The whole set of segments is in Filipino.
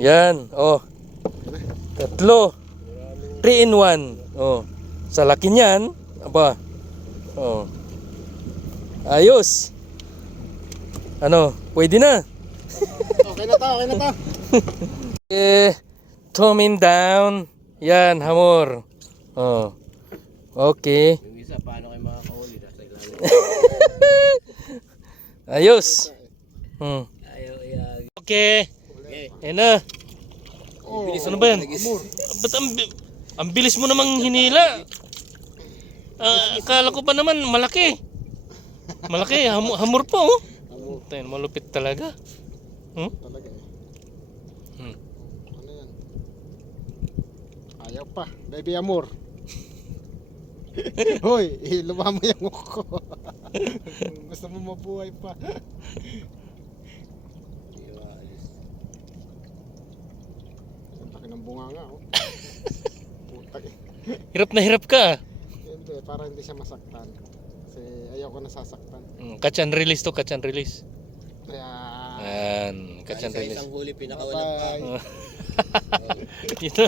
Yan, oh. Tatlo. 3 in 1. Oh. Sa laki niyan, aba. Oh. Ayos. Ano, pwede na. Okay na to, okay na to. Tomin down. Yan, hamor. Oh. Okay. Yung isa, paano kayo makakahuli? Nasa ilalim. Ayos. Ayaw, ayaw. Okay. Okay. Ayan na. Oh, Bilis ano ba yan? Ba't ang bilis mo namang hinila? Akala ko pa naman malaki. Malaki, hamor pa oh. Tayo, malupit talaga. talaga eh. Ano yan? Ayaw pa. Baby Amor. Hoy, luba mo yung mukha ko. Gusto mo mabuhay pa. Ang laki ng bunga nga oh. Putak eh. Hirap na hirap ka. Hindi, para hindi siya masaktan. Kasi ayaw ko nasasaktan. Catch and release to, catch and release. Kaya... Ayan, catch and Sa release. isang huli, pinakawalan pa. Yun na.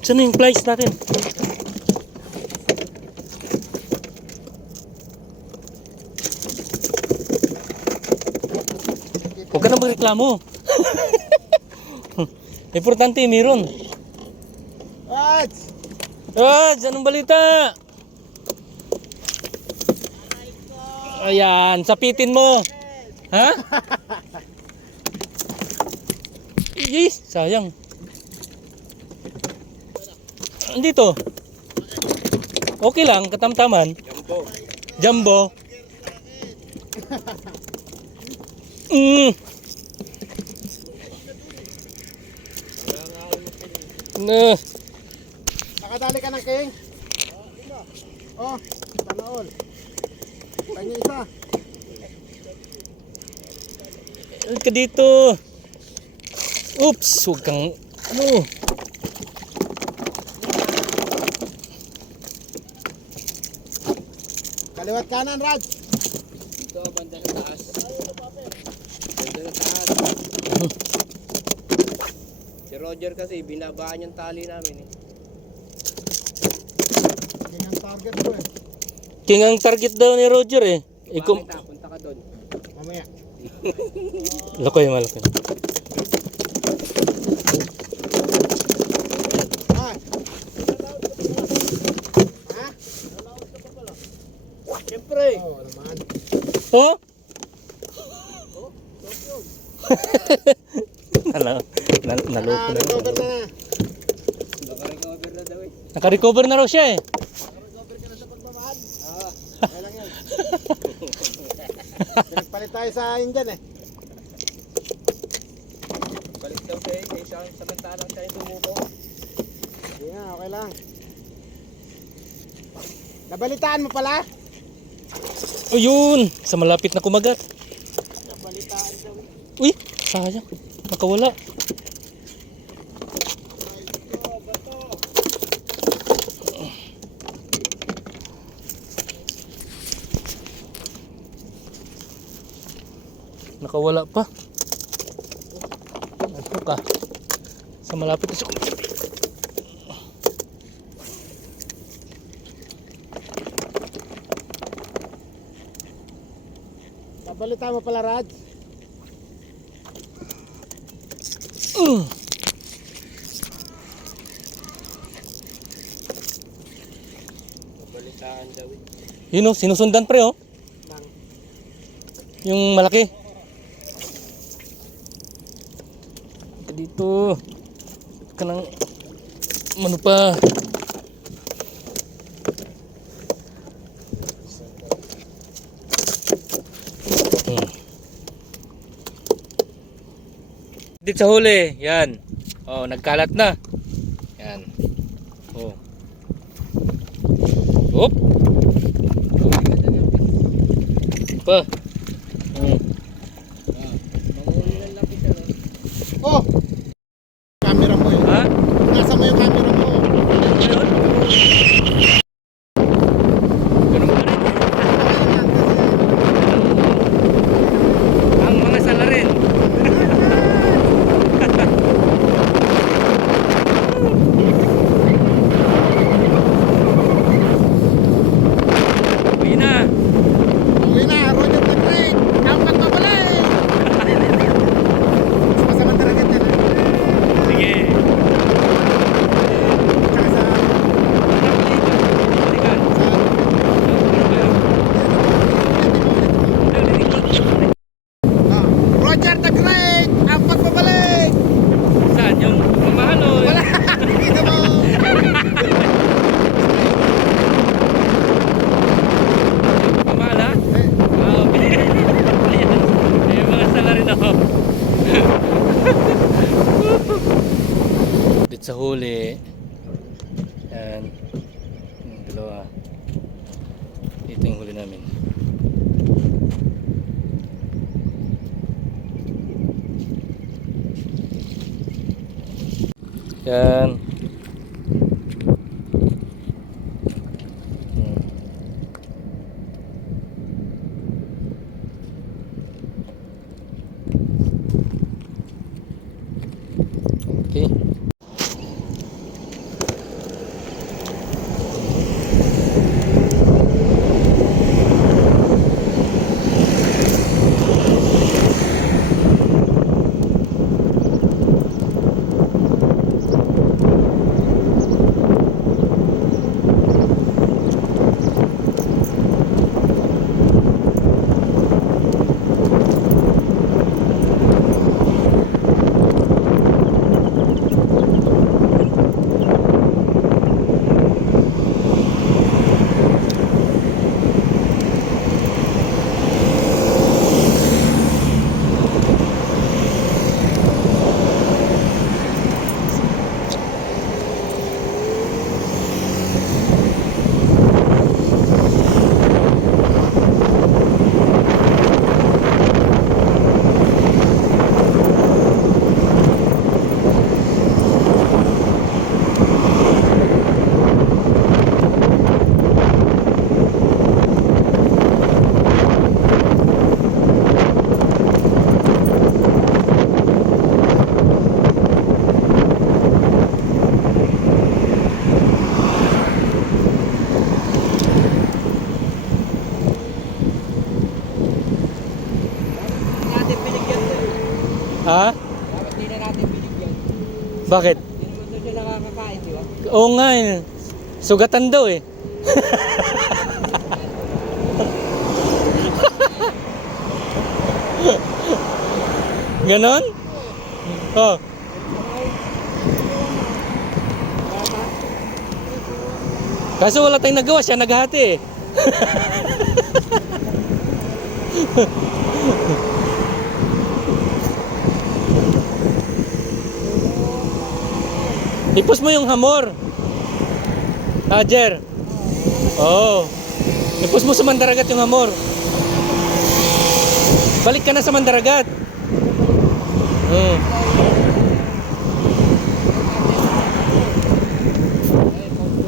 Saan na yung flies natin? Huwag ka na magreklamo. Importante meron. What? Anong balita? Ayan, sapitin mo. Ha? Iyy, sayang. Andito. Okay lang, katamtaman. Jumbo. Jumbo. No. Nakadali ka ng king? Oh, sana all. Kanya isa. Huwag ka dito. Oops, huwag kang ano. Kaliwat kanan, Raj. Dito, banda ng taas. Banda ng taas. Si Roger kasi, binabaan yung tali namin eh. Yan ang target ko eh. King ang target daw ni Roger eh. Bakit na, punta ka doon. Mamaya. Lakoy, malaki. Ah. Ha? Siyempre. Oo naman. Oh? Naloko na. Recover na na. Naka-recover na daw eh. Naka-recover na raw siya eh. Recover ka na sa pagmamahal. Ah, Kaya lang yan. Pinagpalit tayo sa Indian eh. balik daw siya eh. Isang samantalang siya yung tumubo. Hindi nga, okay lang. Nabalitaan mo pala? O yun, sa malapit na kumagat. Nabalitaan daw. Uy, sayang. Nakawala. Nakawala pa. Ano ka? Sa malapit na siya. Nabalitaan mo pala, Raj? Nabalitaan daw eh. Yun o, sinusundan pre oh. Lang. Yung malaki. Dito. Kanang ano pa. Dito sa huli, yan. Oh, nagkalat na. Yan. Oh. Hop. Pa. Manghuli ng lapit ano. Oh! Camera mo eh. Ha? Nasa mo yung camera mo. Yan. Yung dalawa. Ito yung huli namin. Yan. Okay. Natin binigyan to. Ha? Dapat di na natin binigyan. Bakit? Hindi naman doon siya nakakakain, di ba? Oo nga eh. Sugatan daw eh. Ganon? Oh. Kaso wala tayong nagawa, siya naghati eh. Ipos mo yung hamor. Roger. Oo. Ipos mo sa Mandaragat yung hamor. Balik ka na sa Mandaragat.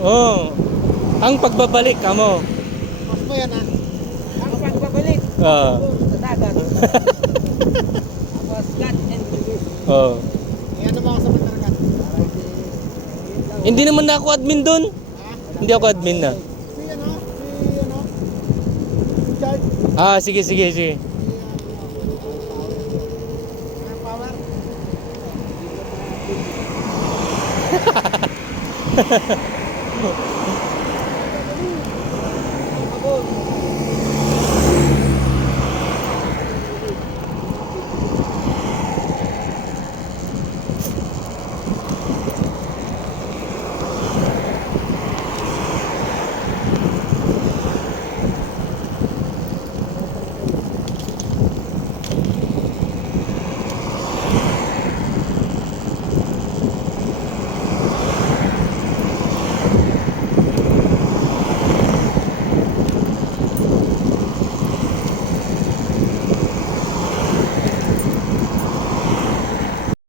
Oh. Ang pagbabalik amo. Mas mo yan ah. Ang pagbabalik Ah. sa dagat. Tapos God and release. Oh. Ano ba ako sa Mandaragat? Hindi naman na ako admin doon. Hindi ako admin na. Si Richard. Ah, sige, sige, sige. Power.